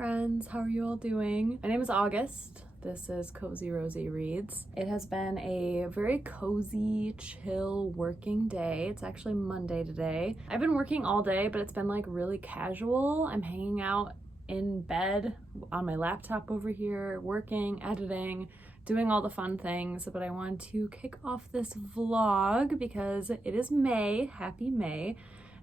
friends, how are you all doing? My name is August. This is Cozy Rosie Reads. It has been a very cozy, chill working day. It's actually Monday today. I've been working all day, but it's been like really casual. I'm hanging out in bed on my laptop over here, working, editing, doing all the fun things, but I wanted to kick off this vlog because it is May, happy May,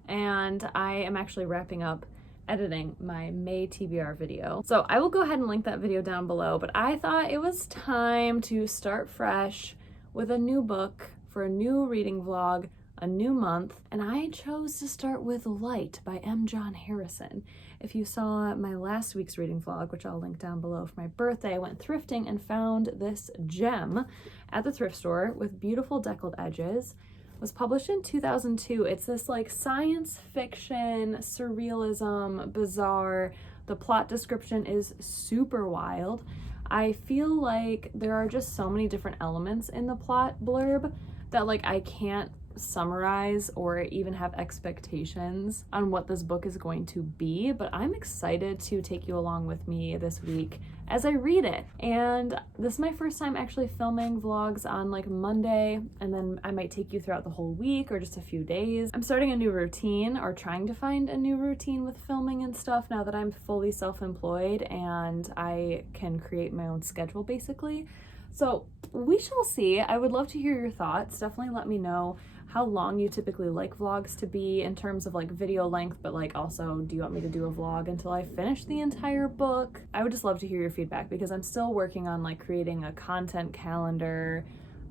and I am actually wrapping up editing my May TBR video. So I will go ahead and link that video down below, but I thought it was time to start fresh with a new book for a new reading vlog, a new month, and I chose to start with Light by M. John Harrison. If you saw my last week's reading vlog, which I'll link down below, for my birthday, I went thrifting and found this gem at the thrift store with beautiful deckled edges. It was published in 2002. It's this like science fiction, surrealism, bizarre. The plot description is super wild. I feel like there are just so many different elements in the plot blurb that like I can't summarize or even have expectations on what this book is going to be, but I'm excited to take you along with me this week as I read it. And this is my first time actually filming vlogs on like Monday, and then I might take you throughout the whole week or just a few days. I'm starting a new routine, or trying to find a new routine with filming and stuff now that I'm fully self-employed and I can create my own schedule basically. So we shall see. I would love to hear your thoughts. Definitely let me know how long you typically like vlogs to be in terms of like video length, but like also, do you want me to do a vlog until I finish the entire book? I would just love to hear your feedback because I'm still working on like creating a content calendar,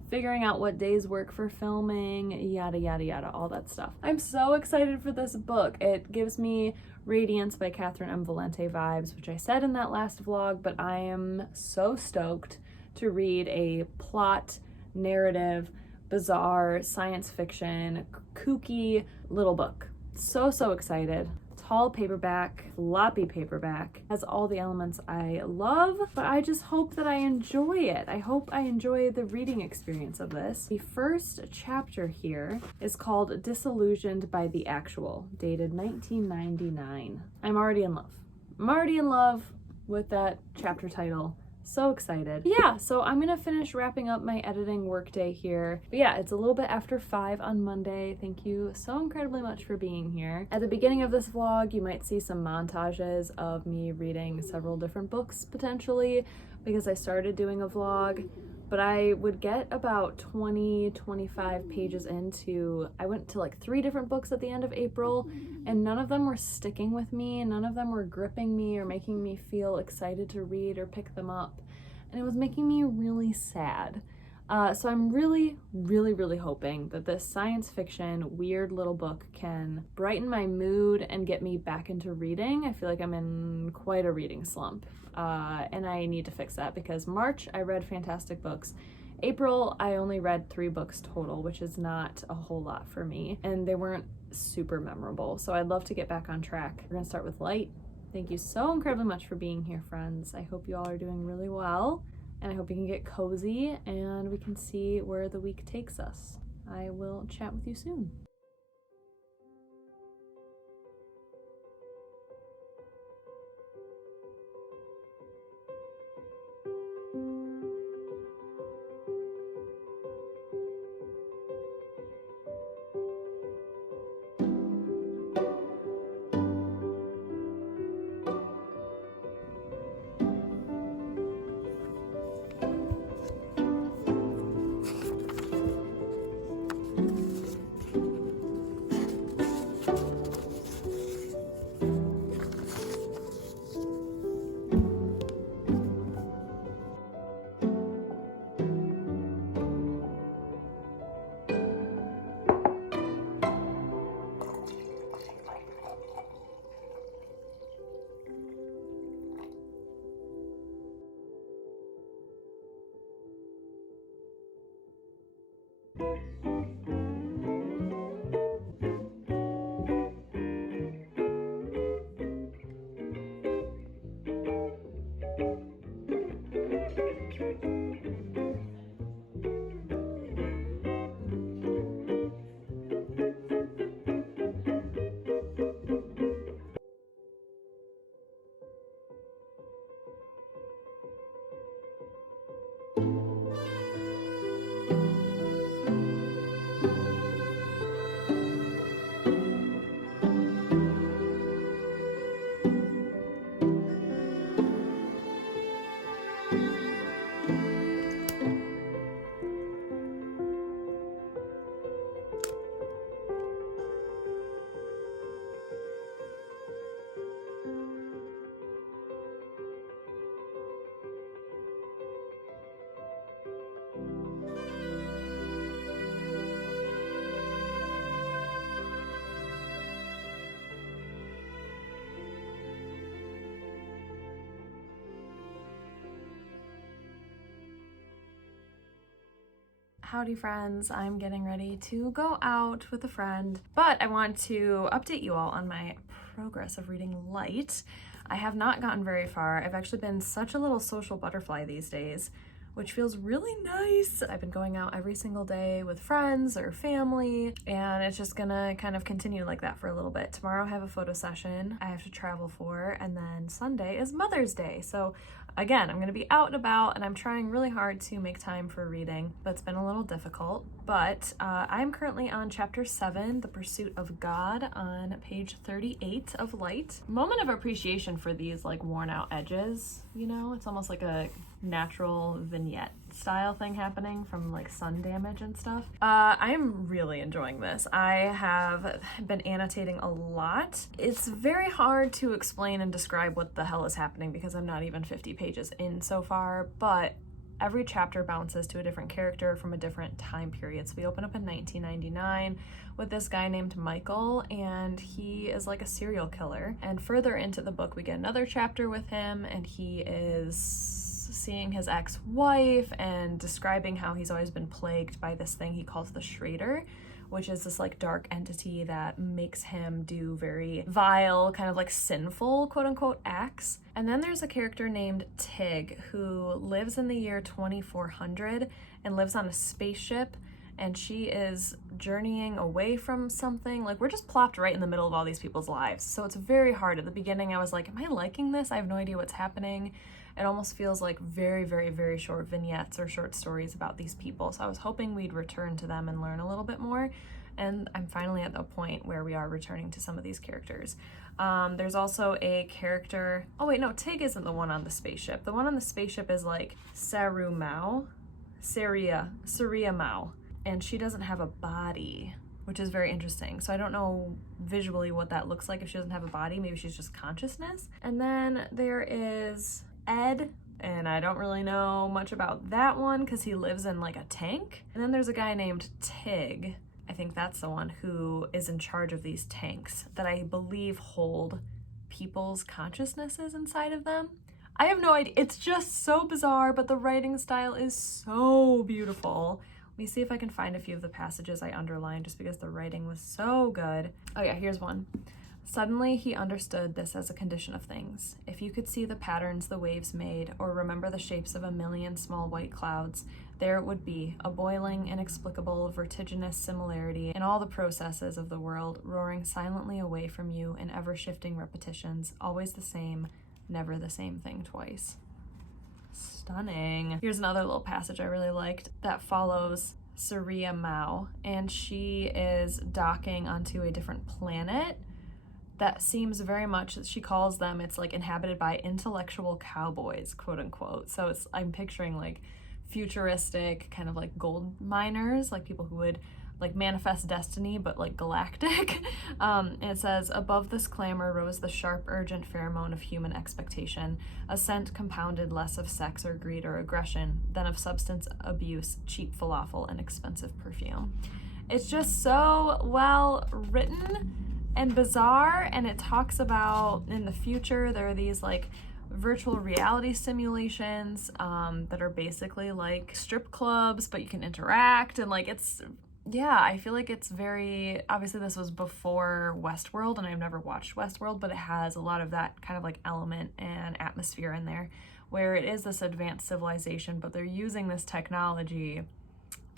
figuring out what days work for filming, yada yada yada, all that stuff. I'm so excited for this book. It gives me Radiance by Catherine M. Valente vibes, which I said in that last vlog, but I am so stoked to read a plot, narrative, bizarre, science fiction, kooky little book. So excited. Tall paperback, floppy paperback, has all the elements I love, but I just hope that I enjoy it. I hope I enjoy the reading experience of this. The first chapter here is called Disillusioned by the Actual, dated 1999. I'm already in love. I'm already in love with that chapter title. So excited. Yeah, so I'm gonna finish wrapping up my editing workday here. But yeah, it's a little bit after 5 on Monday. Thank you so incredibly much for being here. At the beginning of this vlog, you might see some montages of me reading several different books potentially, because I started doing a vlog, but I would get about 20-25 pages into, I went to like 3 different books at the end of April, and none of them were sticking with me, none of them were gripping me or making me feel excited to read or pick them up, and it was making me really sad. So I'm really hoping that this science fiction, weird little book can brighten my mood and get me back into reading. I feel like I'm in quite a reading slump, and I need to fix that because March I read fantastic books. April I only read 3 books total, which is not a whole lot for me, and they weren't super memorable, so I'd love to get back on track. We're gonna start with Light. Thank you so incredibly much for being here, friends. I hope you all are doing really well, and I hope you can get cozy and we can see where the week takes us. I will chat with you soon. Howdy friends, I'm getting ready to go out with a friend, but I want to update you all on my progress of reading light. I have not gotten very far. I've actually been such a little social butterfly these days, which feels really nice. I've been going out every single day with friends or family, and it's just gonna kind of continue like that for a little bit. Tomorrow I have a photo session I have to travel for, and then Sunday is Mother's Day. So again, I'm gonna be out and about, and I'm trying really hard to make time for reading, but it's been a little difficult. But I'm currently on chapter 7, The Pursuit of God, on page 38 of Light. Moment of appreciation for these like worn out edges, you know? It's almost like a natural vignette style thing happening from like sun damage and stuff. I'm really enjoying this. I have been annotating a lot. It's very hard to explain and describe what the hell is happening because I'm not even 50 pages in so far, but every chapter bounces to a different character from a different time period. So we open up in 1999 with this guy named Michael, and he is like a serial killer. And further into the book, we get another chapter with him, and he is seeing his ex-wife and describing how he's always been plagued by this thing he calls the Schrader, which is this like dark entity that makes him do very vile, kind of like sinful, quote unquote, acts. And then there's a character named Tig who lives in the year 2400 and lives on a spaceship, and she is journeying away from something. Like, we're just plopped right in the middle of all these people's lives. So it's very hard. At the beginning, I was like, am I liking this? I have no idea what's happening. It almost feels like very, very, very short vignettes or short stories about these people. So I was hoping we'd return to them and learn a little bit more. And I'm finally at the point where we are returning to some of these characters. There's also a character, oh wait, no, Tig isn't the one on the spaceship. The one on the spaceship is like Saria Mao, and she doesn't have a body, which is very interesting. So I don't know visually what that looks like if she doesn't have a body. Maybe she's just consciousness. And then there is Ed, and I don't really know much about that one because he lives in like a tank. And then there's a guy named Tig, I think that's the one, who is in charge of these tanks that I believe hold people's consciousnesses inside of them. I have no idea. It's just so bizarre, but the writing style is so beautiful. Let me see if I can find a few of the passages I underlined just because the writing was so good. Oh yeah, here's one. Suddenly he understood this as a condition of things. If you could see the patterns the waves made, or remember the shapes of a million small white clouds, there it would be, a boiling, inexplicable, vertiginous similarity in all the processes of the world, roaring silently away from you in ever-shifting repetitions, always the same, never the same thing twice. Stunning. Here's another little passage I really liked that follows Saria Mao, and she is docking onto a different planet that seems very much, she calls them, it's like inhabited by intellectual cowboys, quote unquote. So it's, I'm picturing like futuristic kind of like gold miners, like people who would like manifest destiny, but like galactic. And it says, above this clamor rose the sharp, urgent pheromone of human expectation, a scent compounded less of sex or greed or aggression than of substance abuse, cheap falafel, and expensive perfume. It's just so well written and bizarre, and it talks about in the future there are these like virtual reality simulations that are basically like strip clubs, but you can interact, and like it's, yeah, I feel like it's very, obviously this was before Westworld, and I've never watched Westworld, but it has a lot of that kind of like element and atmosphere in there, where it is this advanced civilization, but they're using this technology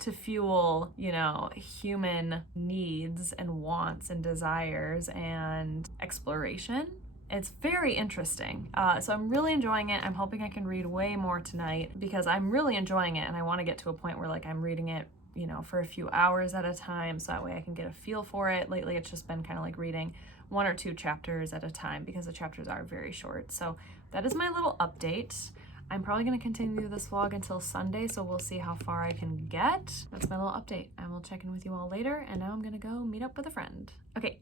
to fuel, you know, human needs and wants and desires and exploration. It's very interesting. So I'm really enjoying it. I'm hoping I can read way more tonight because I'm really enjoying it, and I want to get to a point where like I'm reading it, you know, for a few hours at a time, so that way I can get a feel for it. Lately it's just been kind of like reading 1 or 2 chapters at a time because the chapters are very short. So that is my little update. I'm probably going to continue this vlog until Sunday, so we'll see how far I can get. That's my little update. I will check in with you all later, and now I'm going to go meet up with a friend. Okay.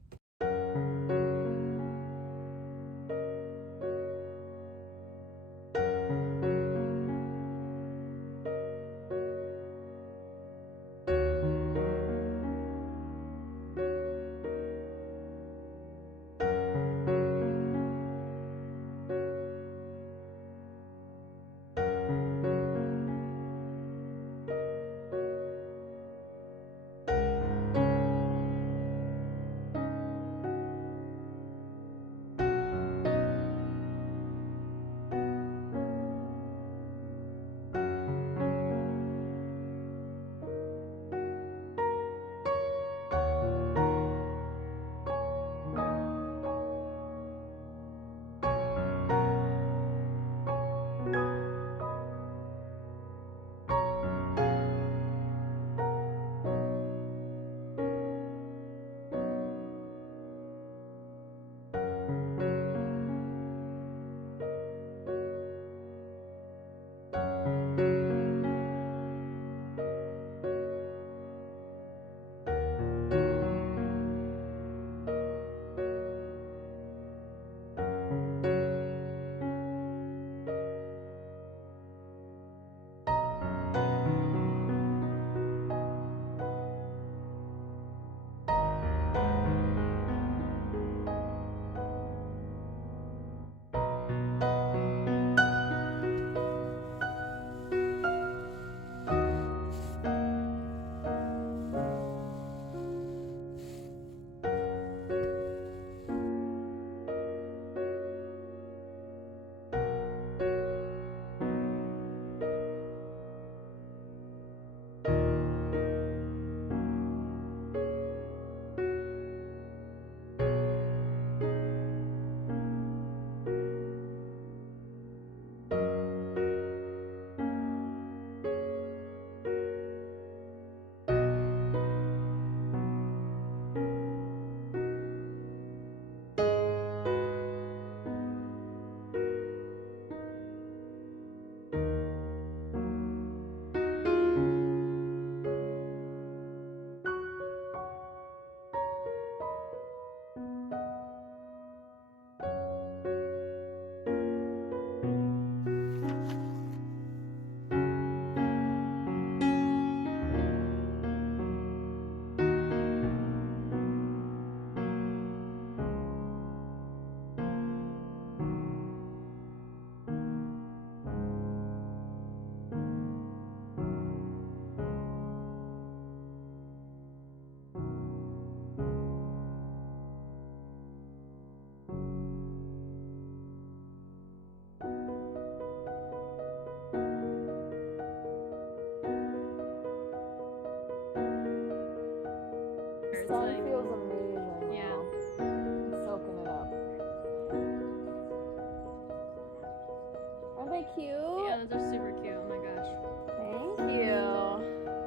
they cute? Yeah, those are super cute. Oh my gosh. Thank you.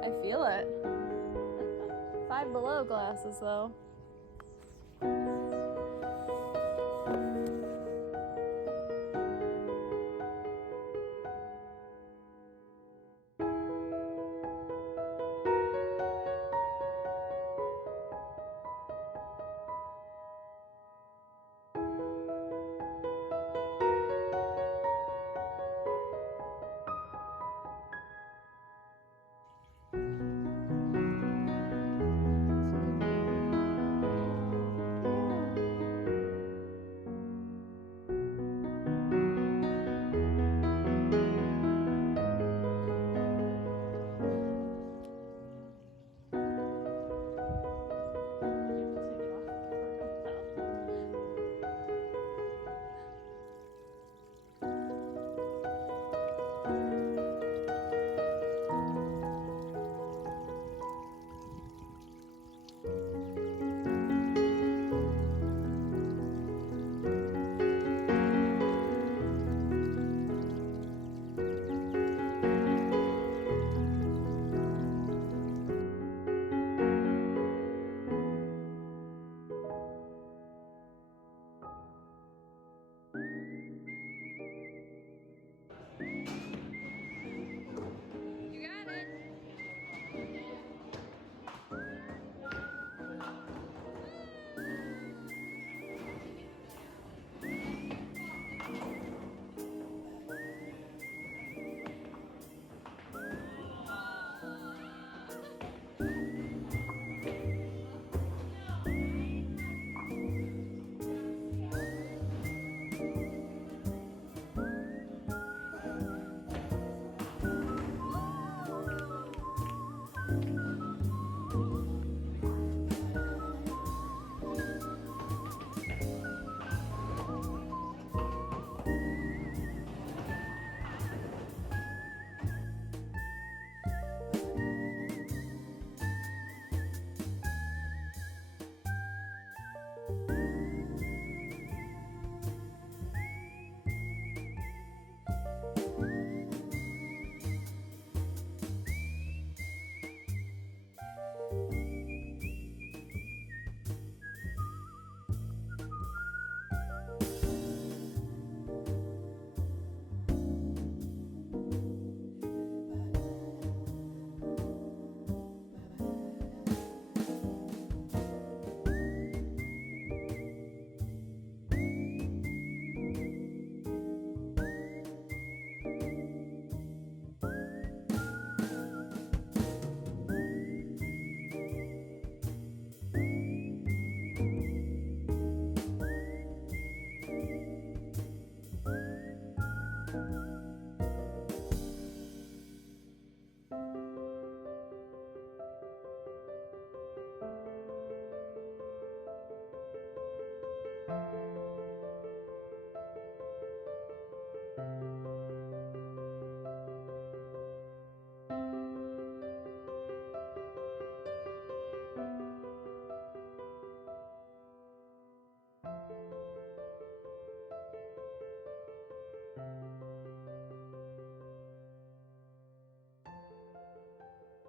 I feel it. Five Below glasses though.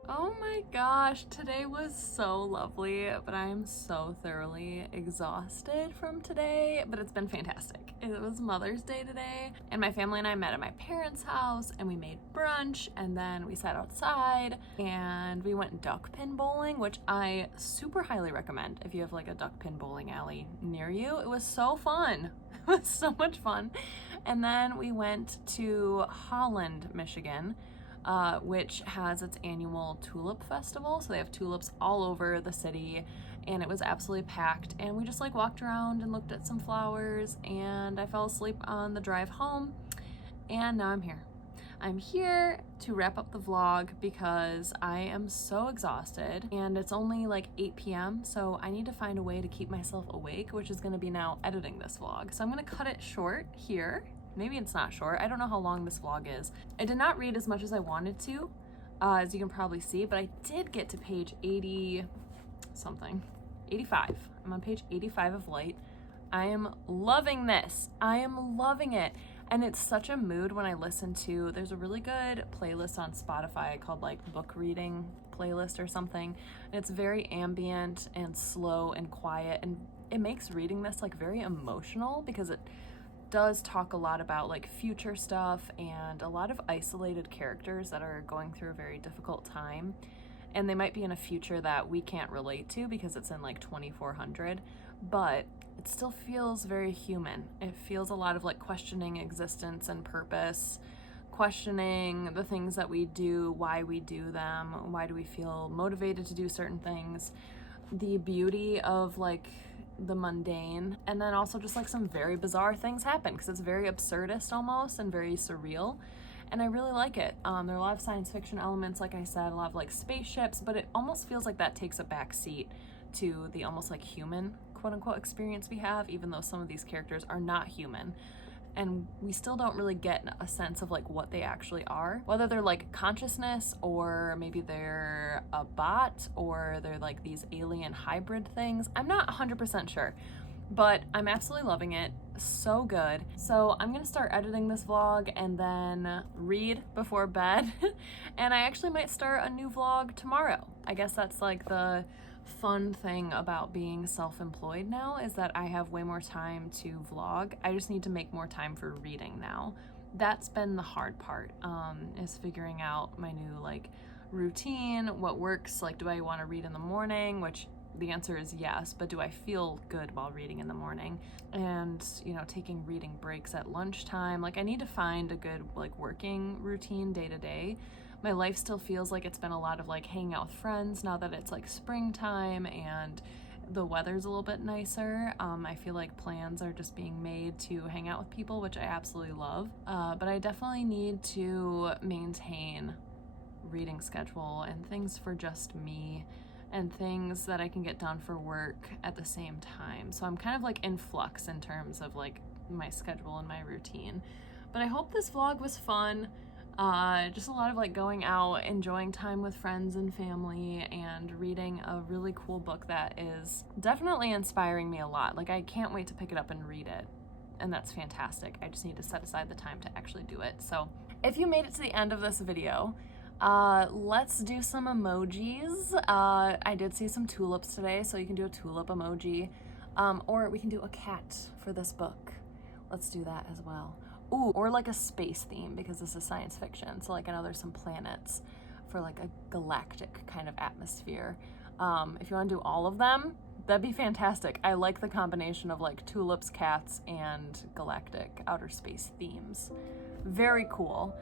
Oh my gosh, today was so lovely, but I'm so thoroughly exhausted from today, but it's been fantastic. It was Mother's Day today, and my family and I met at my parents' house, and we made brunch, and then we sat outside, and we went duck pin bowling, which I super highly recommend if you have like a duck pin bowling alley near you. It was so fun. It was so much fun. And then we went to Holland, Michigan, which has its annual tulip festival. So they have tulips all over the city, and it was absolutely packed. And we just like walked around and looked at some flowers, and I fell asleep on the drive home, and now I'm here. I'm here to wrap up the vlog because I am so exhausted, and it's only like 8 p.m. so I need to find a way to keep myself awake, which is going to be now editing this vlog. So I'm going to cut it short here. Maybe it's not short. I don't know how long this vlog is. I did not read as much as I wanted to, as you can probably see, but I did get to page 80 something, 85. I'm on page 85 of Light. I am loving this. I am loving it. And it's such a mood when I listen to, there's a really good playlist on Spotify called like book reading playlist or something. And it's very ambient and slow and quiet. And it makes reading this like very emotional because it does talk a lot about like future stuff and a lot of isolated characters that are going through a very difficult time. And they might be in a future that we can't relate to because it's in like 2400, but it still feels very human. It feels a lot of like questioning existence and purpose, questioning the things that we do, why we do them, why do we feel motivated to do certain things, the beauty of like the mundane, and then also just like some very bizarre things happen because it's very absurdist almost and very surreal. And I really like it. There are a lot of science fiction elements, like I said, a lot of like spaceships, but it almost feels like that takes a back seat to the almost like human quote unquote experience we have, even though some of these characters are not human. And we still don't really get a sense of like what they actually are, whether they're like consciousness or maybe they're a bot or they're like these alien hybrid things. I'm not 100% sure, but I'm absolutely loving it. So good. So I'm gonna start editing this vlog and then read before bed. And I actually might start a new vlog tomorrow. I guess that's like the fun thing about being self-employed now, is that I have way more time to vlog. I just need to make more time for reading now. That's been the hard part, is figuring out my new like routine, what works. Like, do I want to read in the morning, which the answer is yes, but do I feel good while reading in the morning? And, you know, taking reading breaks at lunchtime. Like, I need to find a good like working routine day to day. My life still feels like it's been a lot of like hanging out with friends now that it's like springtime and the weather's a little bit nicer. I feel like plans are just being made to hang out with people, which I absolutely love. But I definitely need to maintain reading schedule and things for just me and things that I can get done for work at the same time. So I'm kind of like in flux in terms of like my schedule and my routine. But I hope this vlog was fun. Just a lot of like going out, enjoying time with friends and family, and reading a really cool book that is definitely inspiring me a lot. Like, I can't wait to pick it up and read it. And that's fantastic. I just need to set aside the time to actually do it. So if you made it to the end of this video, let's do some emojis. I did see some tulips today, so you can do a tulip emoji. Or we can do a cat for this book. Let's do that as well. Ooh, or like a space theme, because this is science fiction. So like, I know there's some planets for like a galactic kind of atmosphere. If you want to do all of them, that'd be fantastic. I like the combination of like tulips, cats, and galactic outer space themes. Very cool.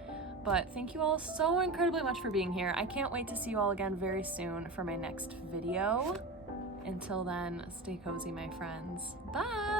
But thank you all so incredibly much for being here. I can't wait to see you all again very soon for my next video. Until then, stay cozy, my friends. Bye!